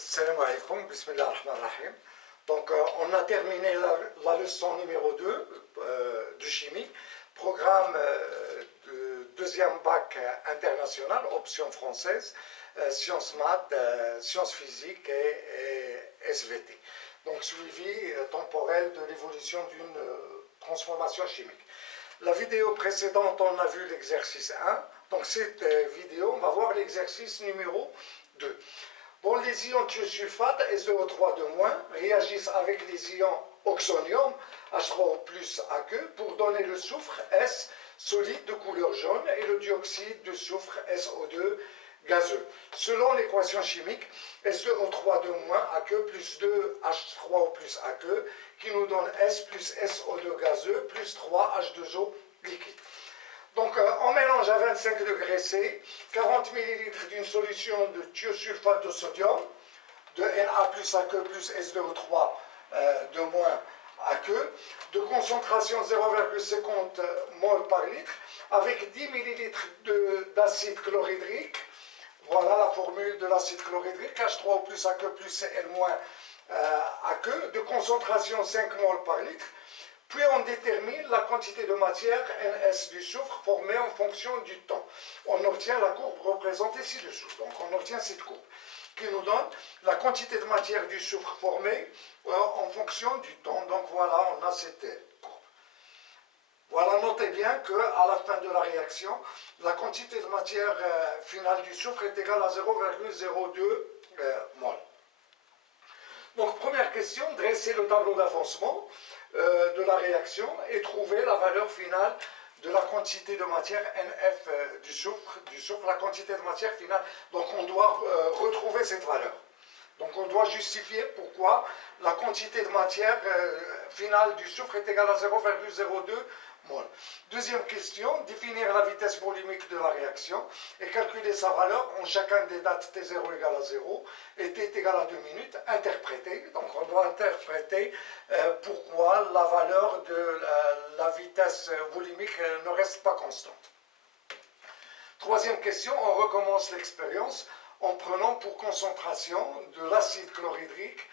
Salam alaikum, bismillah ar-Rahman ar-Rahim. Donc, on a terminé la leçon numéro 2 de chimie, programme de deuxième bac international, option française, sciences maths, sciences physiques et SVT. Donc, suivi temporel de l'évolution d'une transformation chimique. La vidéo précédente, on a vu l'exercice 1. Donc, cette vidéo, on va voir l'exercice numéro 2. Bon, les ions thiosulfate, SO3 réagissent avec les ions oxonium, H3O plus aqueux, pour donner le soufre S solide de couleur jaune et le dioxyde de soufre SO2 gazeux. Selon l'équation chimique, SO3 aqueux plus 2 H3O plus aqueux, qui nous donne S plus SO2 gazeux plus 3 H2O liquide. Donc, on mélange à 25 degrés C 40 ml d'une solution de thiosulfate de sodium, de Na plus aqueux plus SO3 aqueux, de concentration 0,50 mol par litre, avec 10 ml d'acide chlorhydrique. Voilà la formule de l'acide chlorhydrique, H3O plus aqueux plus Cl aqueux, de concentration 5 mol par litre. Puis on détermine la quantité de matière NS du soufre formée en fonction du temps. On obtient la courbe représentée ci-dessous. Donc on obtient cette courbe qui nous donne la quantité de matière du soufre formée en fonction du temps. Donc voilà, on a cette courbe. Voilà, notez bien qu'à la fin de la réaction, la quantité de matière finale du soufre est égale à 0,02 mol. Donc première question, dresser le tableau d'avancement de la réaction et trouver la valeur finale de la quantité de matière NF du soufre, la quantité de matière finale. Donc on doit retrouver cette valeur. Donc on doit justifier pourquoi la quantité de matière finale du soufre est égale à 0,02 mol. Deuxième question, définir la vitesse volumique de la réaction et calculer sa valeur en chacun des dates T0 égale à 0 et T égale à 2 minutes, interpréter. Donc on doit interpréter pourquoi la valeur de la vitesse volumique ne reste pas constante. Troisième question, on recommence l'expérience en prenant pour concentration de l'acide chlorhydrique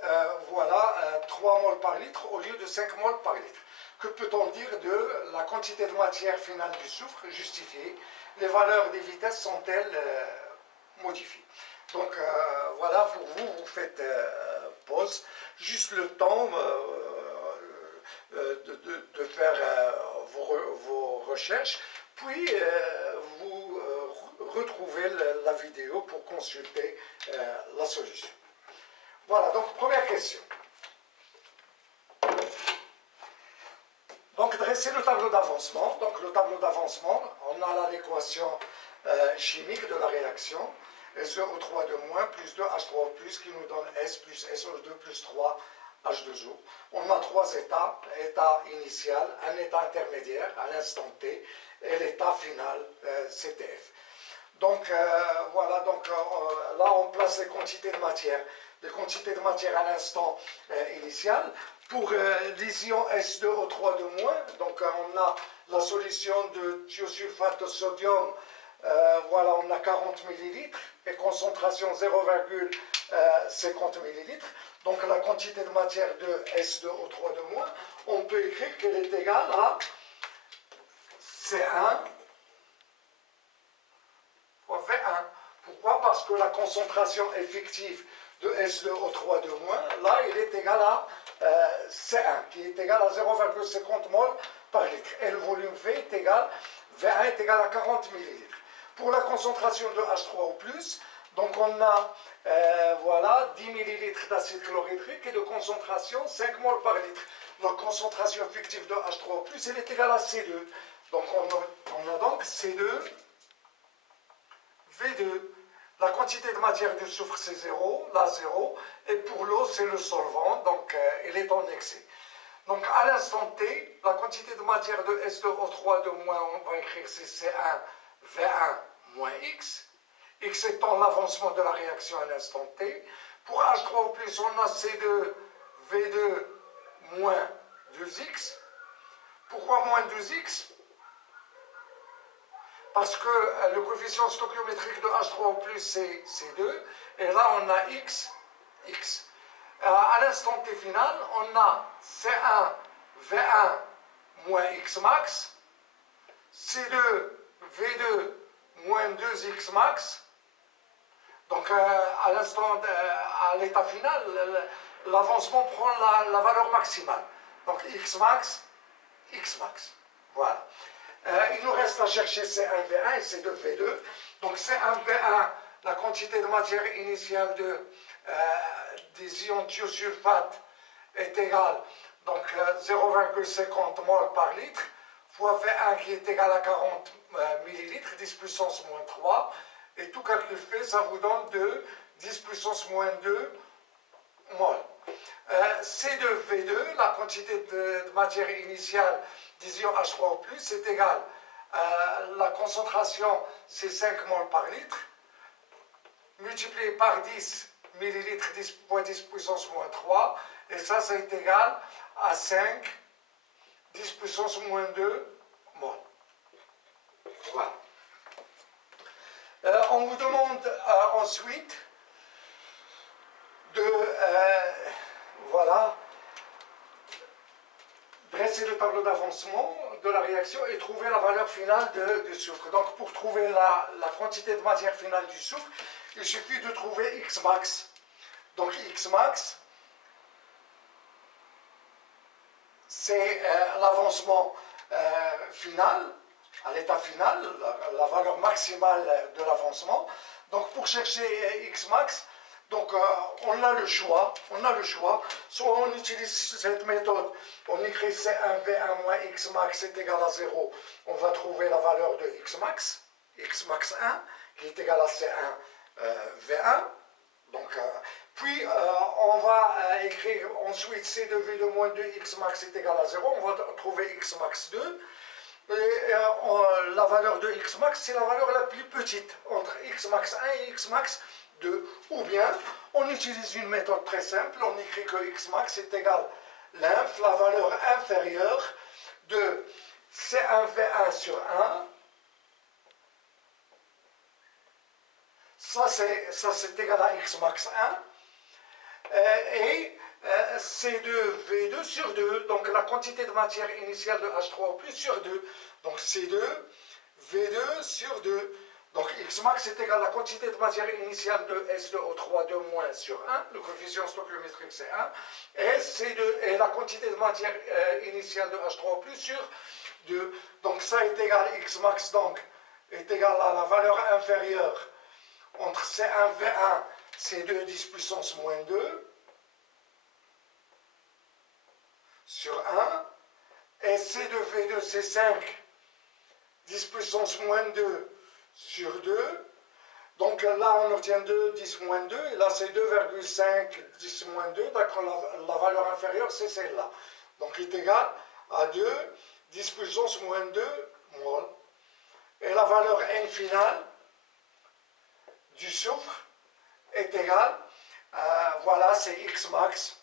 3 mol par litre au lieu de 5 mol par litre. Que peut-on dire de la quantité de matière finale du soufre justifiée? Les valeurs des vitesses sont-elles modifiées? Donc voilà, pour vous, vous faites pause, juste le temps de faire vos recherches, puis vous retrouvez la vidéo pour consulter la solution. Voilà, donc première question. Donc, dresser le tableau d'avancement. Donc, le tableau d'avancement, on a l'équation chimique de la réaction. SO3 plus 2 H3O plus qui nous donne S plus SO2 plus 3 H2O. On a trois états. État initial, un état intermédiaire à l'instant T et l'état final CTF. Donc, voilà, donc, là, on place les quantités de matière. Les quantités de matière à l'instant initial. Pour les ions S2O3 donc on a la solution de thiosulfate de sodium, voilà, on a 40 ml et concentration 0,50 ml. Donc la quantité de matière de S2O3 on peut écrire qu'elle est égale à C1 fois V1. Pourquoi? Parce que la concentration effective de S2O3 là, il est égal à C1, qui est égal à 0,50 mol par litre. Et le volume V est égal, V1 est égal à 40 ml. Pour la concentration de H3O+, donc on a voilà, 10 ml d'acide chlorhydrique et de concentration 5 mol par litre. La concentration effective de H3O+, elle est égale à C2. Donc on a donc C2, V2. La quantité de matière du soufre, c'est 0, là 0, et pour l'eau, c'est le solvant, donc il est en excès. Donc à l'instant T, la quantité de matière de S2O3 on va écrire c'est C1, V1 moins X, X étant l'avancement de la réaction à l'instant T. Pour H3O+, on a C2, V2 moins 2X. Pourquoi moins 2X? parce que le coefficient stoichiométrique de H3O+, c'est 2, et là on a x. À l'instant t final, on a C1 V1 moins x max, C2 V2 moins 2x max. Donc à l'instant, à l'état final, l'avancement prend la valeur maximale. Donc x max. Voilà. Il nous reste à chercher C1V1 et C2V2. Donc C1V1, la quantité de matière initiale des ions thiosulfate est égale donc 0,50 mol par litre fois V1 qui est égal à 40 millilitres, 10 puissance moins 3. Et tout calcul fait, ça vous donne 10 puissance moins 2 mol. C2V2, la quantité de matière initiale des ions H3O+, est égale à la concentration, c'est 5 mol par litre, multiplié par 10 millilitres, 10 fois 10 puissance moins 3, et ça, c'est égal à 5, 10 puissance moins 2 mol. Voilà. On vous demande ensuite de dresser le tableau d'avancement de la réaction et trouver la valeur finale du soufre. Donc pour trouver la quantité de matière finale du soufre, il suffit de trouver X max. Donc X max, c'est l'avancement final, à l'état final, la valeur maximale de l'avancement. Donc pour chercher X max, donc on a le choix, soit on utilise cette méthode, on écrit C1V1 moins X max est égal à 0, on va trouver la valeur de X max 1, qui est égal à C1 V1. Donc, puis on va écrire ensuite C2V2 moins 2 X max est égal à 0, on va trouver X max 2. Et la valeur de X max, c'est la valeur la plus petite entre X max 1 et X max 2. Ou bien, on utilise une méthode très simple, on écrit que X max est égal à l'inf, la valeur inférieure de C1V1 sur 1. Ça, c'est égal à X max 1. Et C2V2 sur 2, donc la quantité de matière initiale de H3O+ sur 2. Donc C2V2 sur 2. Donc X max est égal à la quantité de matière initiale de S2O3 2 moins sur 1, le coefficient stoichiométrique c'est 1, et C2 est la quantité de matière initiale de H3O+ sur 2. Donc ça est égal à X max, donc est égal à la valeur inférieure entre C1V1, C2 10 puissance moins 2 sur 1, et C2V2 c'est 5 10 puissance moins 2 sur 2. Donc là on obtient 2, 10 moins 2, et là c'est 2,5, 10 moins 2, d'accord, la valeur inférieure c'est celle-là. Donc il est égal à 2, 10 puissance moins 2 mol. Et la valeur N finale du soufre est égale, voilà, c'est X max,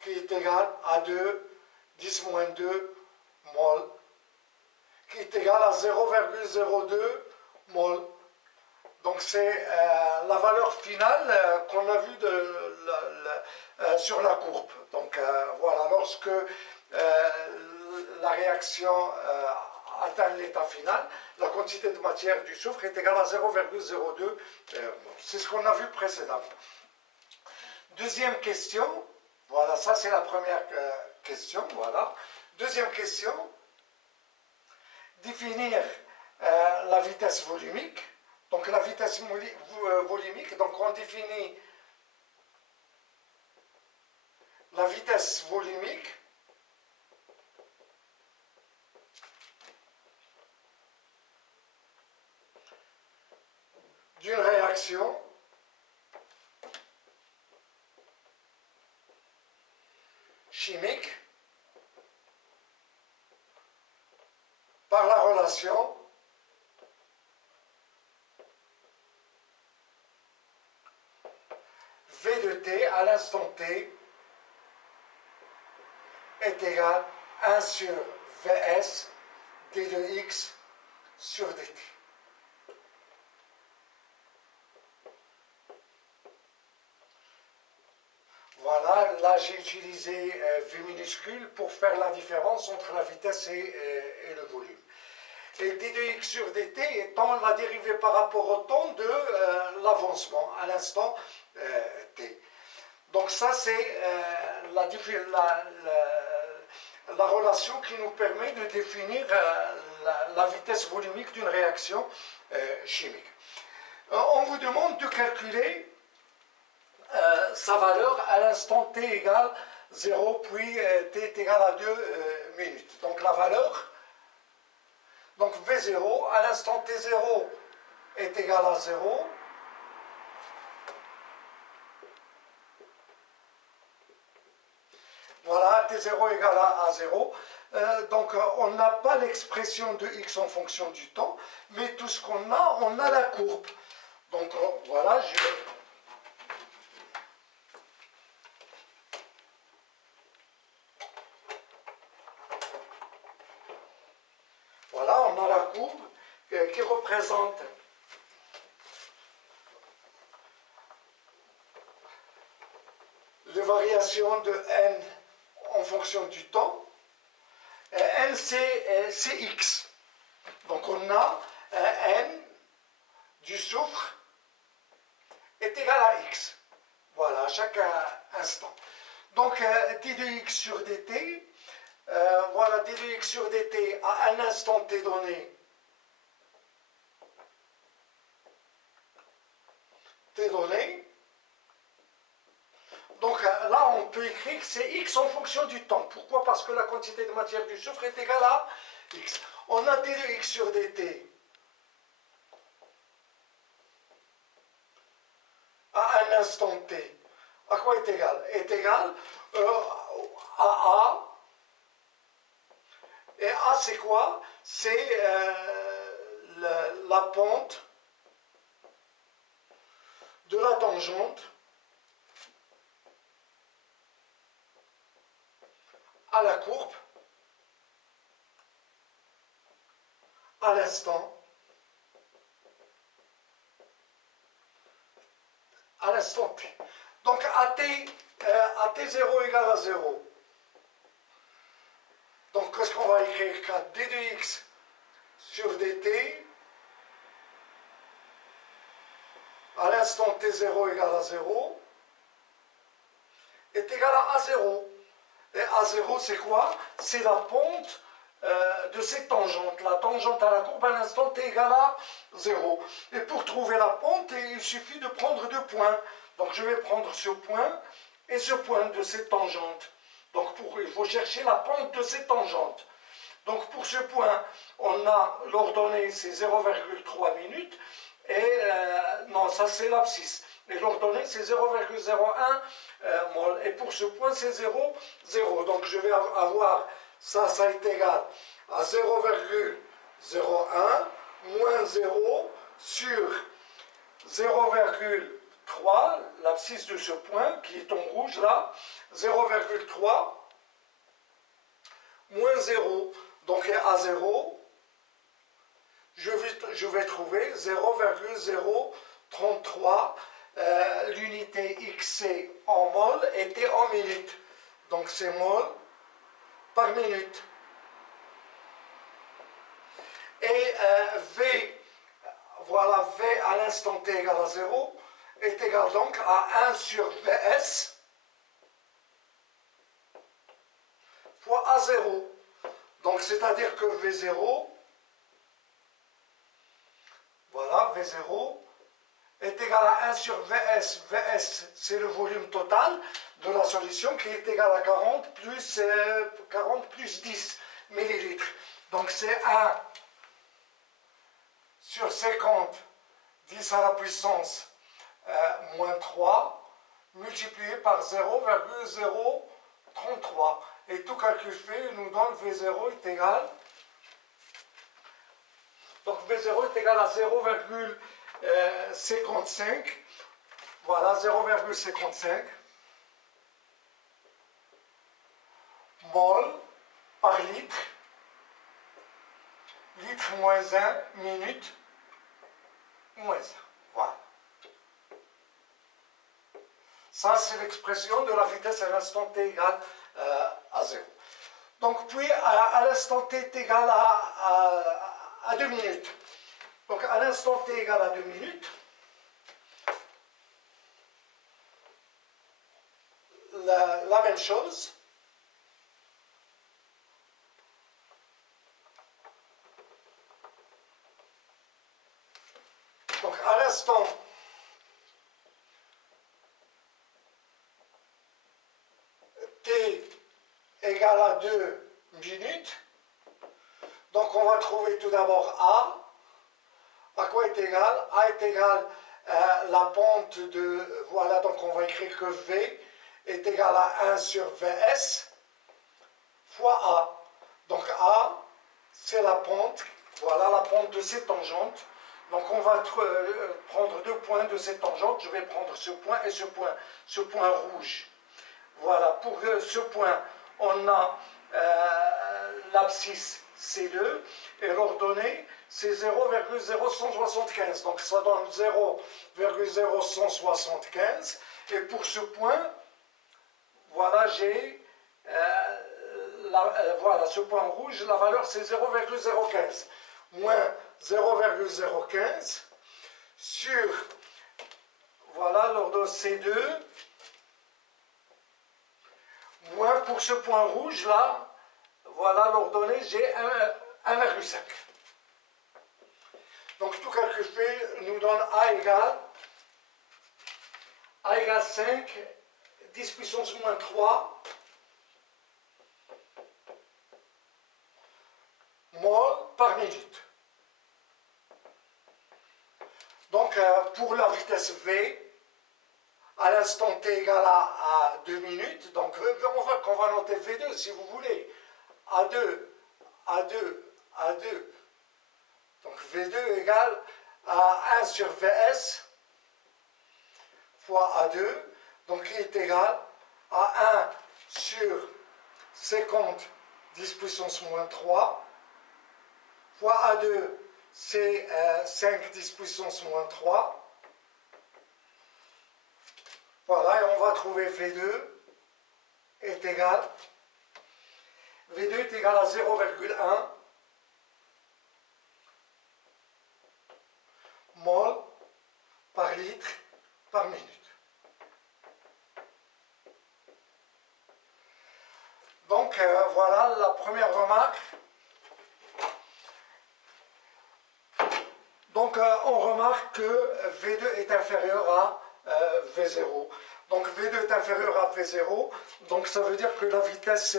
qui est égal à 2, 10 moins 2 mol, qui est égal à 0,02 mol. Donc c'est la valeur finale qu'on a vue sur la courbe. Donc voilà, lorsque la réaction atteint l'état final, la quantité de matière du soufre est égale à 0,02. C'est ce qu'on a vu précédemment. Deuxième question, voilà, ça c'est la première question, voilà. Deuxième question, définir la vitesse volumique. Donc la vitesse volumique, donc on définit la vitesse volumique d'une réaction chimique par la relation V de t à l'instant t est égal à 1 sur Vs d de x sur dt. Voilà, là j'ai utilisé V minuscule pour faire la différence entre la vitesse et le volume. Et d de x sur dt étant la dérivée par rapport au temps de l'avancement à l'instant t. Donc ça c'est la relation qui nous permet de définir la vitesse volumique d'une réaction chimique. On vous demande de calculer sa valeur à l'instant t égale 0, puis t est égal à 2 minutes. Donc la valeur, donc V0, à l'instant t0 est égal à 0. Voilà, t0 égale à 0. Donc on n'a pas l'expression de x en fonction du temps, mais tout ce qu'on a, on a la courbe. Donc voilà, voilà, on a la courbe qui représente les variations de n en fonction du temps. N c'est x. Donc on a n du soufre est égal à x. Voilà, à chaque instant. Donc d de x sur dt, voilà, d de x sur dt à un instant t donné, donc là on peut écrire que c'est x en fonction du temps. Pourquoi? Parce que la quantité de matière du soufre est égale à x. On a d de x sur dt à un instant t. À quoi est égal? Est égal à A. Et A c'est quoi? C'est la pente de la tangente à la courbe à l'instant t. Donc à t0 égale à 0. Donc qu'est-ce qu'on va écrire? Qu'à d de x sur dt à l'instant t0 égale à 0 est égal à a0. Et a0 c'est quoi? C'est la pente de cette tangente. La tangente à la courbe à l'instant t égale à 0. Et pour trouver la pente, il suffit de prendre deux points. Donc je vais prendre ce point et ce point de cette tangente. Donc il faut chercher la pente de cette tangente. Donc pour ce point, on a l'ordonnée, c'est 0,3 minutes. Et non, ça c'est l'abscisse. Et l'ordonnée, c'est 0,01 mol. Et pour ce point, c'est 0, 0. Donc je vais avoir, ça est égal à 0,01 moins 0 sur 0,3, l'abscisse de ce point, qui est en rouge là, 0,3 moins 0. Donc à 0, je vais trouver 0,033. L'unité XC en mol était en minutes. Donc c'est mol par minute. Et V, voilà, V à l'instant t égale à 0 est égal donc à 1 sur Vs fois A0. Donc c'est-à-dire que V0, voilà, V0 est égal à 1 sur Vs. Vs, c'est le volume total de la solution qui est égal à 40 plus 10 millilitres. Donc c'est 1 sur 50, 10 à la puissance moins 3, multiplié par 0,033. Et tout calcul fait nous donne V0 est égal. Donc V0 est égal à 0,55. Voilà, 0,55 mol par litre litre moins 1 minute moins 1. Voilà. Ça, c'est l'expression de la vitesse à l'instant t égale à 0. Donc, puis, à l'instant t est égal à 2 minutes. Donc, à l'instant t égale à 2 minutes, la même chose. Donc, à l'instant t égale à 2 minutes, donc on va trouver tout d'abord A. À quoi est égal? A est égal à la pente de... Voilà, donc on va écrire que V est égal à 1 sur Vs fois A. Donc A, c'est la pente, voilà la pente de cette tangente. Donc on va prendre 2 points de cette tangente. Je vais prendre ce point et ce point rouge. Voilà, pour ce point, on a l'abscisse C2 et l'ordonnée c'est 0,0175. Donc ça donne 0,0175. Et pour ce point, voilà, j'ai voilà, ce point rouge, la valeur c'est 0,015. Moins 0,015 sur, voilà, l'ordonnée C2, moins pour ce point rouge là, voilà l'ordonnée, j'ai 1,5. Donc tout calcul fait nous donne A égale 5, 10 puissance moins 3 mol par minute. Donc pour la vitesse V, à l'instant t égale à 2 minutes, donc on va noter V2 si vous voulez. A2, A2. Donc V2 égale à 1 sur Vs fois A2, donc il est égal à 1 sur 50 10 puissance moins 3 fois A2, c'est 5 10 puissance moins 3. Voilà, et on va trouver V2 est égal à 0,1 mol par litre par minute. Donc voilà la première remarque. Donc on remarque que V2 est inférieur à V0. Donc V2 est inférieur à V0, donc ça veut dire que la vitesse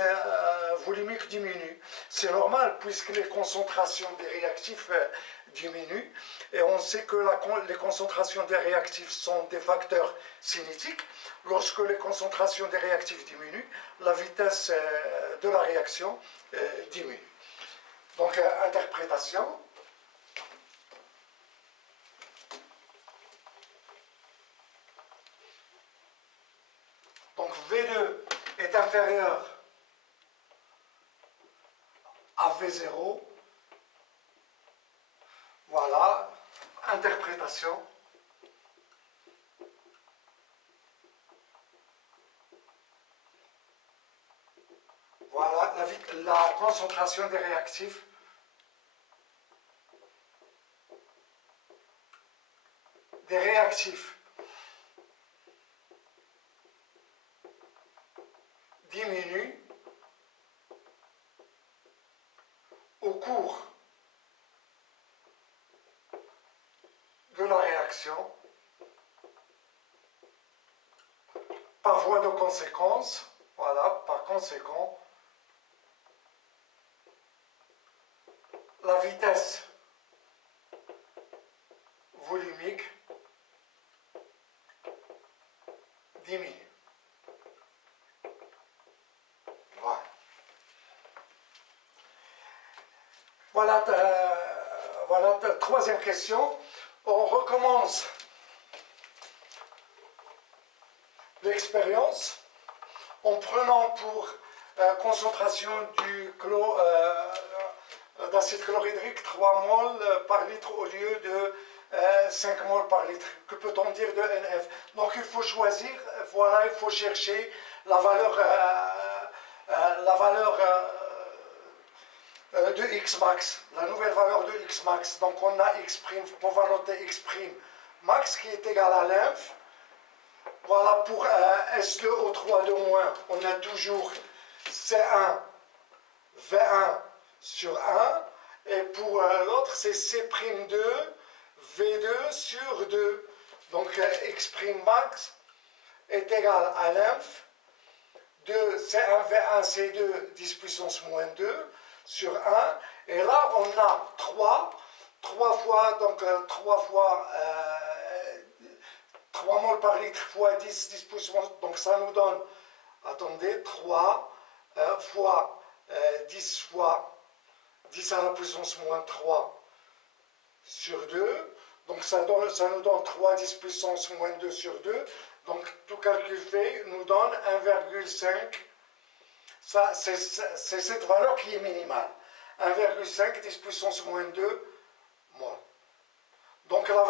volumique diminue. C'est normal puisque les concentrations des réactifs diminuent. Et on sait que les concentrations des réactifs sont des facteurs cinétiques. Lorsque les concentrations des réactifs diminuent, la vitesse de la réaction diminue. Donc interprétation. Donc V2 est inférieur à V0. Voilà, interprétation. Voilà la concentration des réactifs. Diminue au cours de la réaction par voie de conséquence. Voilà, par conséquent, la vitesse volumique diminue. Voilà, troisième question. On recommence l'expérience en prenant pour concentration d'acide chlorhydrique, 3 moles par litre au lieu de 5 moles par litre. Que peut-on dire de NF? Donc il faut choisir, voilà, il faut chercher la valeur de X max, la nouvelle valeur de X max. Donc on a X prime, on va noter X prime max qui est égal à l'inf. Voilà, pour S2O3 de moins, on a toujours C1 V1 sur 1. Et pour l'autre, c'est C'2 V2 sur 2. Donc X prime max est égal à l'inf de C1 V1 C2 10 puissance moins 2 sur 1. Et là, on a 3 fois, donc 3 moles par litre fois 10 puissance, donc ça nous donne, attendez, 3 fois 10 fois 10 à la puissance moins 3 sur 2, donc ça nous donne 3 10 puissance moins 2 sur 2, donc tout calcul fait nous donne 1,5, ça c'est cette valeur qui est minimale, 1,5 10 puissance moins 2 mol. Donc la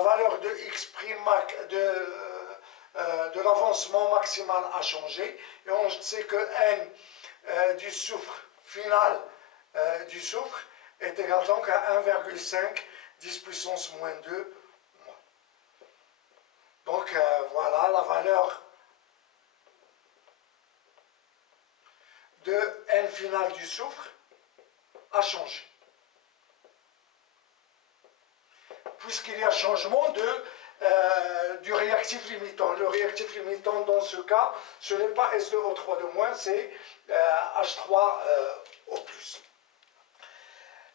valeur de X prime max de l'avancement maximal a changé et on sait que N du soufre final du soufre est égal donc à 1,5 10 puissance moins 2 mol. Donc voilà, la valeur de N final du soufre a changé. Puisqu'il y a changement du réactif limitant. Le réactif limitant dans ce cas, ce n'est pas S2O3 de moins, c'est H3O+.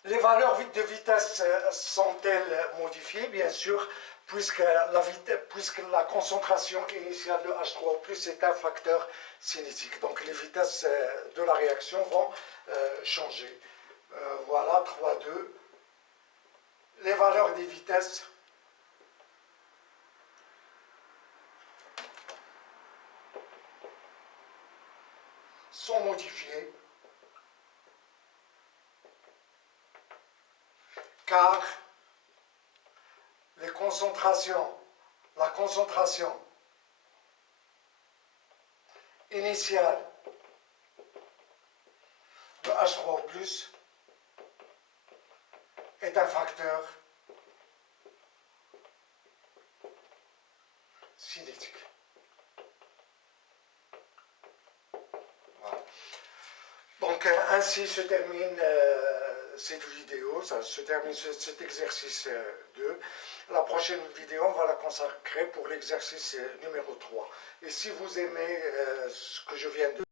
Les valeurs de vitesse sont-elles modifiées? Bien sûr, puisque la concentration initiale de H3O+, est un facteur cinétique. Donc les vitesses de la réaction vont changer. Voilà, 3,2. Les valeurs des vitesses sont modifiées car la concentration initiale de H3O+, est un facteur cinétique. Voilà. Donc ainsi se termine cette vidéo, ça se termine cet exercice 2. La prochaine vidéo, on va la consacrer pour l'exercice numéro 3. Et si vous aimez ce que je viens de